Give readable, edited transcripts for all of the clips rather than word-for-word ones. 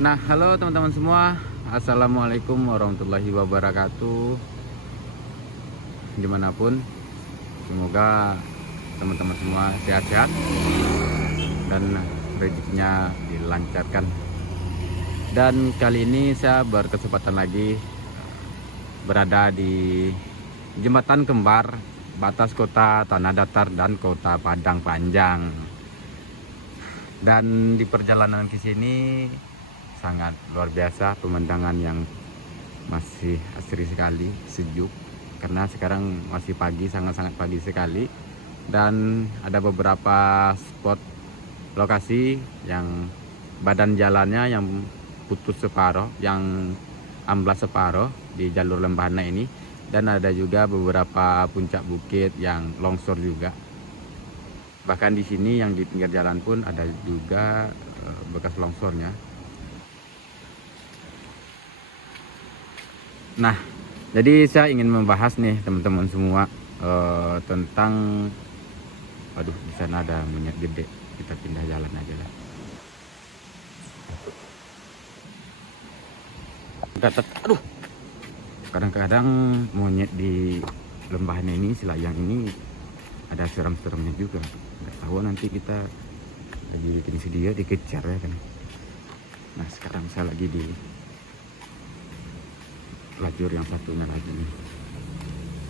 Nah, halo teman-teman semua. Assalamualaikum warahmatullahi wabarakatuh. Dimanapun, semoga teman-teman semua sehat-sehat dan rezekinya dilancarkan. Dan kali ini saya berkesempatan lagi berada di jembatan kembar batas kota Tanah Datar dan kota Padang Panjang. Dan di perjalanan ke sini sangat luar biasa, pemandangan yang masih asri sekali, sejuk karena sekarang masih pagi, sangat-sangat pagi sekali. Dan ada beberapa spot lokasi yang badan jalannya yang putus separuh, yang amblas separuh di jalur Lembahana ini, dan ada juga beberapa puncak bukit yang longsor juga. Bahkan di sini yang di pinggir jalan pun ada juga bekas longsornya. Nah, jadi saya ingin membahas nih teman-teman semua tentang, aduh di sana ada monyet gede, kita pindah jalan aja lah. Aduh, kadang-kadang monyet di Lembahana ini, Selayang ini ada serem-seremnya juga. Nggak tahu nanti kita lagi bikin video dikejar ya kan. Nah, sekarang saya lagi di lajur yang satunya lagi nih.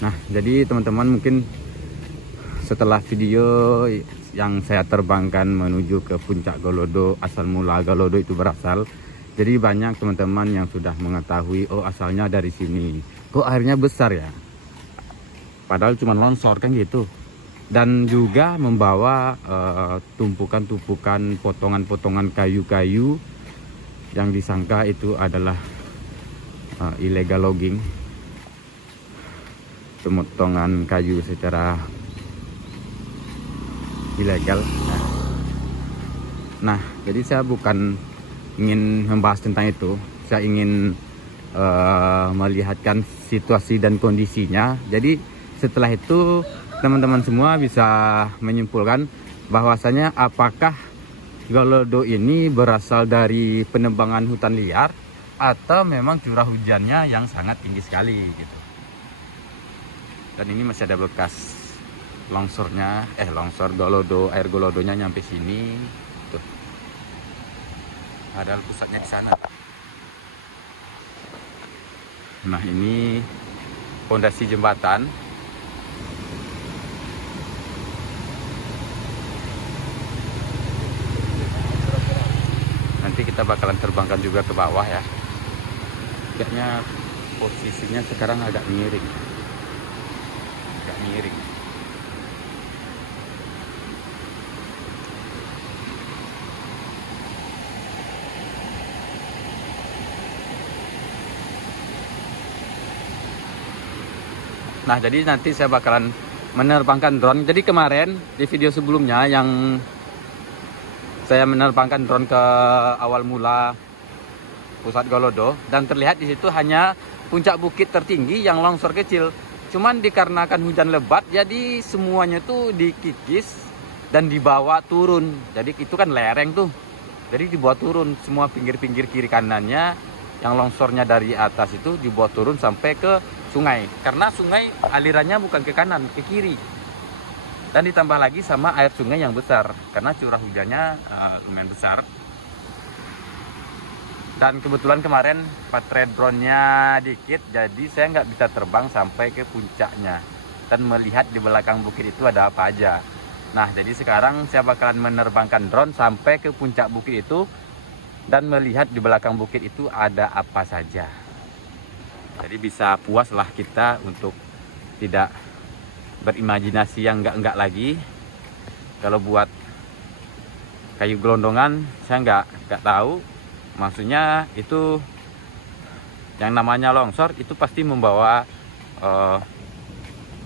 Nah, jadi teman-teman mungkin setelah video yang saya terbangkan menuju ke puncak Golodo, asal mula Golodo itu berasal, jadi banyak teman-teman yang sudah mengetahui, oh asalnya dari sini, kok airnya besar ya, padahal cuma longsor kan gitu. Dan juga membawa tumpukan-tumpukan potongan-potongan kayu-kayu yang disangka itu adalah illegal logging, pemotongan kayu secara ilegal. Nah, jadi saya bukan ingin membahas tentang itu, saya ingin melihatkan situasi dan kondisinya. Jadi setelah itu teman-teman semua bisa menyimpulkan bahwasanya apakah Golodo ini berasal dari penebangan hutan liar atau memang curah hujannya yang sangat tinggi sekali gitu. Dan ini masih ada bekas longsornya, longsor Golodo, air Golodonya nyampe sini tuh. Padahal pusatnya di sana. Nah, ini fondasi jembatan. Nanti kita bakalan terbangkan juga ke bawah ya. Kayaknya posisinya sekarang agak miring. Nah, jadi nanti saya bakalan menerbangkan drone. Jadi kemarin di video sebelumnya yang saya menerbangkan drone ke awal mula pusat Golodo, dan terlihat di situ hanya puncak bukit tertinggi yang longsor kecil. Cuman dikarenakan hujan lebat, jadi semuanya tuh dikikis dan dibawa turun. Jadi itu kan lereng tuh. Jadi dibawa turun semua pinggir-pinggir kiri kanannya, yang longsornya dari atas itu dibawa turun sampai ke sungai. Karena sungai alirannya bukan ke kanan, ke kiri. Dan ditambah lagi sama air sungai yang besar, karena curah hujannya lumayan besar. Dan kebetulan kemarin baterai drone-nya dikit, jadi saya nggak bisa terbang sampai ke puncaknya dan melihat di belakang bukit itu ada apa aja. Nah, jadi sekarang saya bakalan menerbangkan drone sampai ke puncak bukit itu dan melihat di belakang bukit itu ada apa saja. Jadi bisa puas lah kita untuk tidak berimajinasi yang enggak lagi. Kalau buat kayu gelondongan saya enggak tahu, maksudnya itu yang namanya longsor itu pasti membawa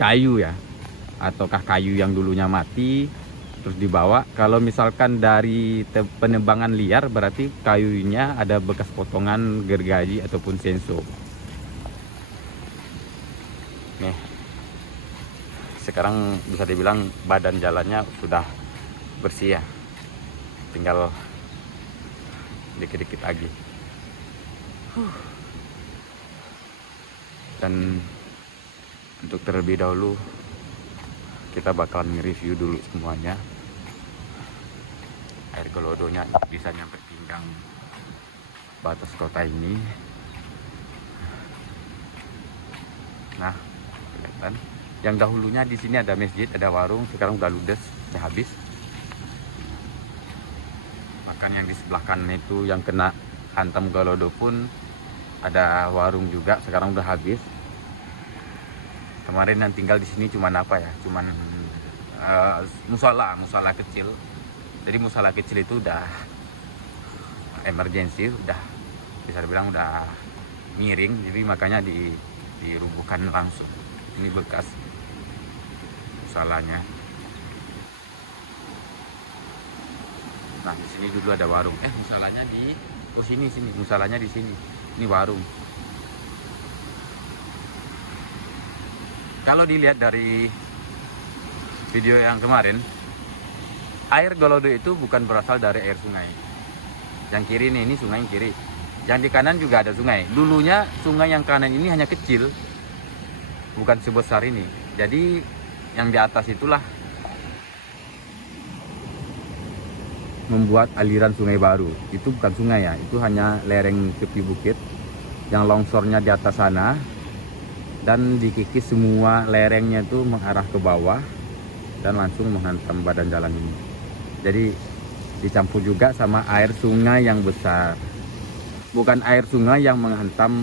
kayu ya, ataukah kayu yang dulunya mati terus dibawa. Kalau misalkan dari penebangan liar berarti kayunya ada bekas potongan gergaji ataupun senso. Nih, sekarang bisa dibilang badan jalannya sudah bersih ya, tinggal dikit-dikit lagi. Dan untuk terlebih dahulu kita bakalan nge-review dulu semuanya. Air gelodonya bisa nyampe pinggang batas kota ini. Nah, kelihatan. Yang dahulunya di sini ada masjid, ada warung, sekarang udah ludes, udah habis. Makan yang di sebelah kanan itu yang kena hantam gelodo pun ada warung juga, sekarang udah habis. Kemarin yang tinggal di sini cuman apa ya? Cuman musola kecil. Jadi musola kecil itu udah emergency, udah bisa dibilang udah miring, jadi makanya dirubuhkan langsung. Ini bekas musolanya. Nah, di sini dulu ada warung. Musolanya di sini, musolanya di sini. Ini warung. Kalau dilihat dari video yang kemarin, air gelodo itu bukan berasal dari air sungai. Yang kiri nih, ini sungai yang kiri. Yang di kanan juga ada sungai. Dulunya sungai yang kanan ini hanya kecil, bukan sebesar ini. Jadi yang di atas itulah membuat aliran sungai baru. Itu bukan sungai ya, itu hanya lereng tepi bukit yang longsornya di atas sana, dan dikikis semua lerengnya itu mengarah ke bawah dan langsung menghantam badan jalan ini. Jadi dicampur juga sama air sungai yang besar, bukan air sungai yang menghantam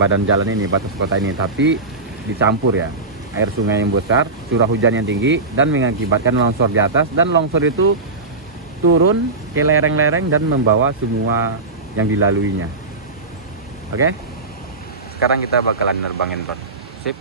badan jalan ini, batas kota ini, tapi dicampur ya, air sungai yang besar, curah hujan yang tinggi, dan mengakibatkan longsor di atas, dan longsor itu turun ke lereng-lereng dan membawa semua yang dilaluinya. Oke, sekarang kita bakalan nerbangin drone. Sip.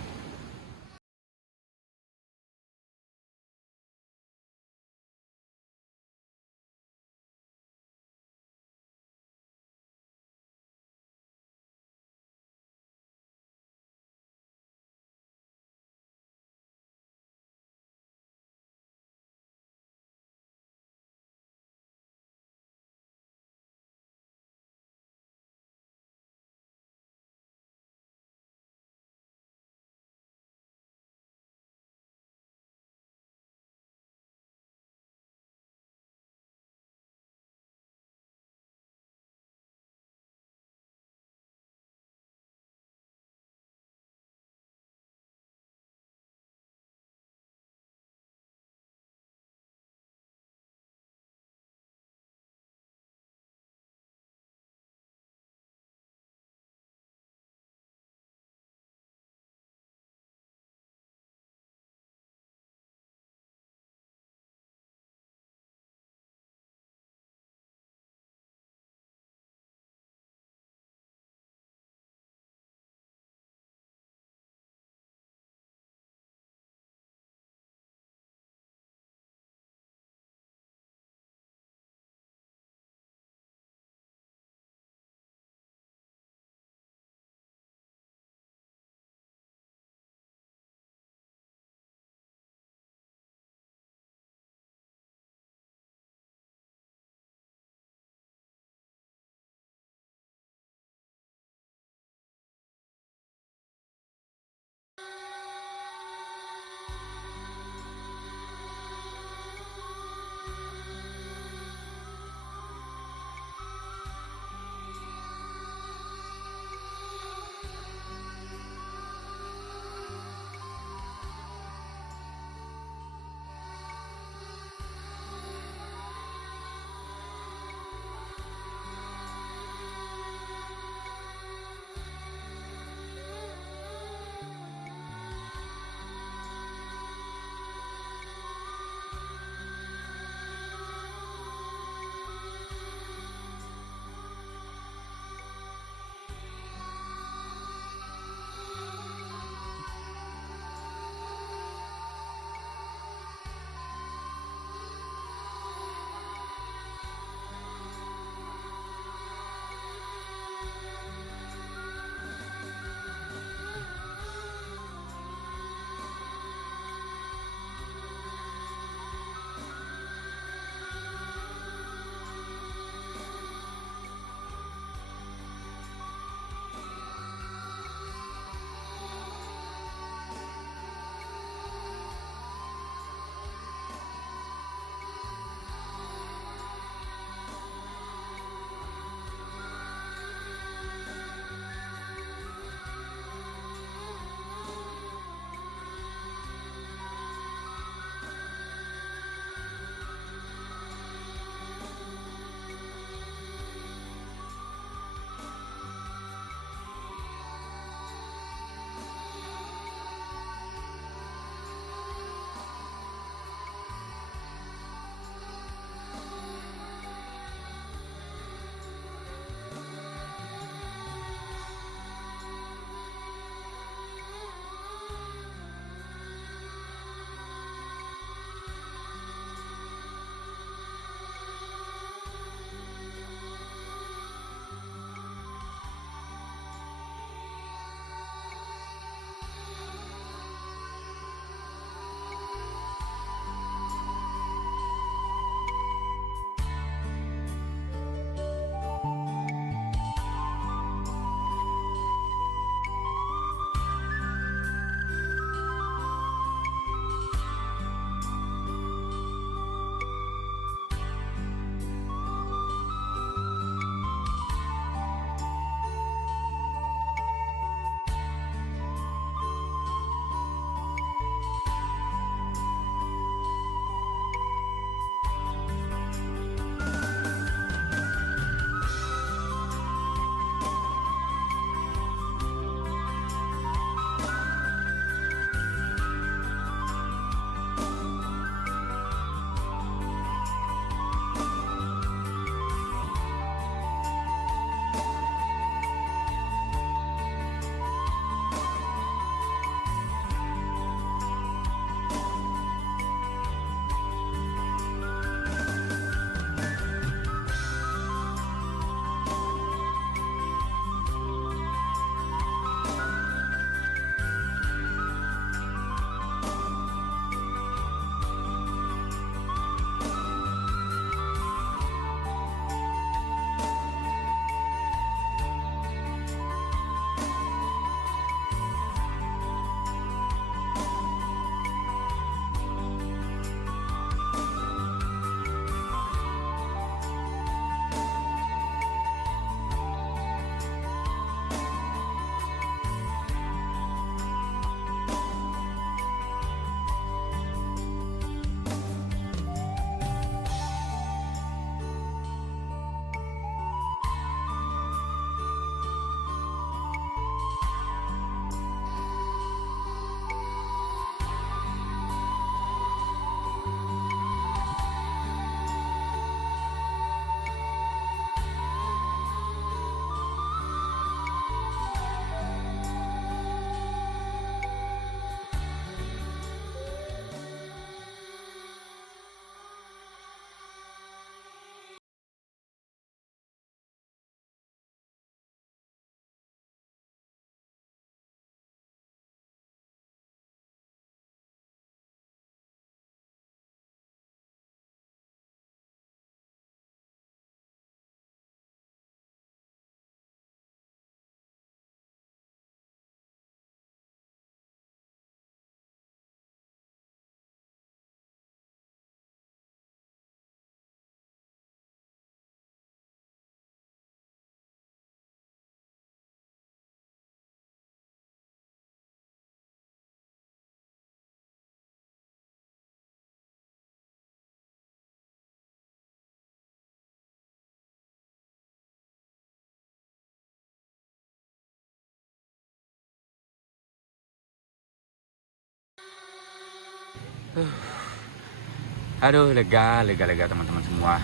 Aduh, lega teman-teman semua.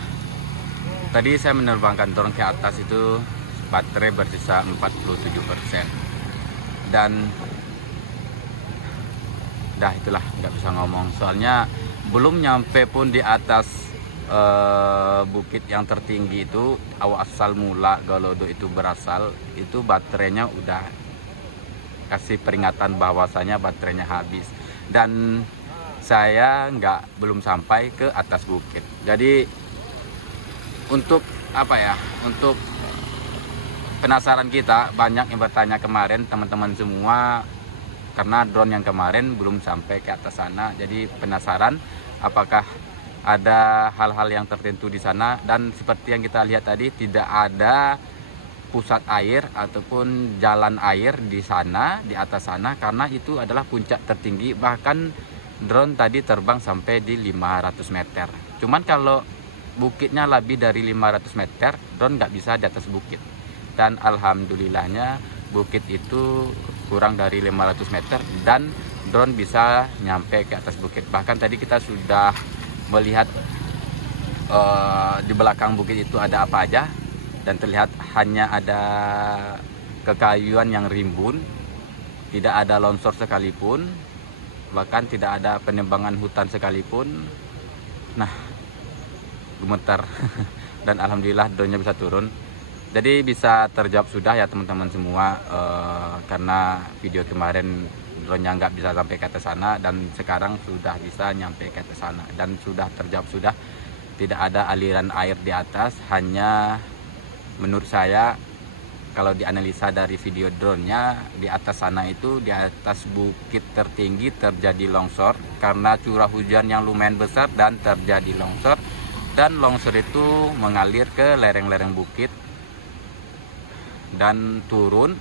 Tadi saya menerbangkan drone ke atas itu baterai bersisa 47%. Dan dah itulah, nggak bisa ngomong. Soalnya belum nyampe pun di atas bukit yang tertinggi itu, asal mula Galodo itu berasal, itu baterainya udah kasih peringatan bahwasanya baterainya habis. Dan saya belum sampai ke atas bukit. Jadi untuk untuk penasaran kita, banyak yang bertanya kemarin teman-teman semua, karena drone yang kemarin belum sampai ke atas sana. Jadi penasaran apakah ada hal-hal yang tertentu di sana. Dan seperti yang kita lihat tadi, tidak ada pusat air ataupun jalan air di sana, di atas sana, karena itu adalah puncak tertinggi. Bahkan drone tadi terbang sampai di 500 meter. Cuman kalau bukitnya lebih dari 500 meter, drone nggak bisa di atas bukit. Dan alhamdulillahnya bukit itu kurang dari 500 meter dan drone bisa nyampe ke atas bukit. Bahkan tadi kita sudah melihat di belakang bukit itu ada apa aja, dan terlihat hanya ada kekayuan yang rimbun, tidak ada longsor sekalipun, bahkan tidak ada penebangan hutan sekalipun. Nah, gemetar. Dan alhamdulillah drone-nya bisa turun. Jadi bisa terjawab sudah ya teman-teman semua, karena video kemarin drone-nya nggak bisa sampai ke atas sana, dan sekarang sudah bisa nyampe ke atas sana, dan sudah terjawab sudah, tidak ada aliran air di atas. Hanya menurut saya, kalau dianalisa dari video drone-nya, di atas sana itu, di atas bukit tertinggi terjadi longsor karena curah hujan yang lumayan besar dan terjadi longsor. Dan longsor itu mengalir ke lereng-lereng bukit dan turun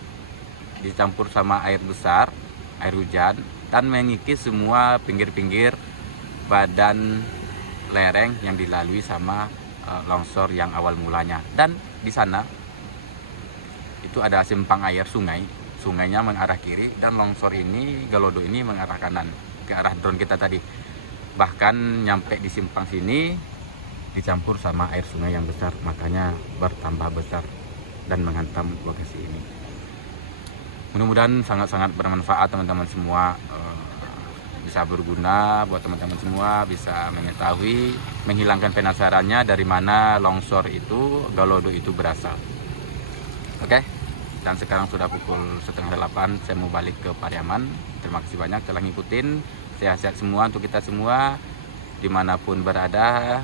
dicampur sama air besar, air hujan, dan mengikis semua pinggir-pinggir badan lereng yang dilalui sama longsor yang awal mulanya. Dan di sana itu ada simpang air sungai, sungainya mengarah kiri, dan longsor ini, Galodo ini mengarah kanan ke arah drone kita tadi. Bahkan nyampe di simpang sini dicampur sama air sungai yang besar, makanya bertambah besar dan menghantam lokasi ini. Mudah-mudahan sangat-sangat bermanfaat teman-teman semua, bisa berguna buat teman-teman semua, bisa mengetahui, menghilangkan penasarannya dari mana longsor itu, Galodo itu berasal. Oke, dan sekarang sudah pukul 7:30, saya mau balik ke Pariaman. Terima kasih banyak telah ngikutin. Sehat-sehat semua untuk kita semua, dimanapun berada,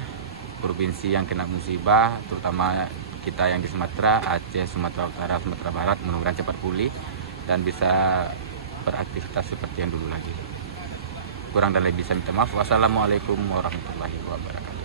provinsi yang kena musibah, terutama kita yang di Sumatera, Aceh, Sumatera Utara, Sumatera Barat, mudah-mudahan cepat pulih dan bisa beraktivitas seperti yang dulu lagi. Kurang dan lebih saya minta maaf. Wassalamualaikum warahmatullahi wabarakatuh.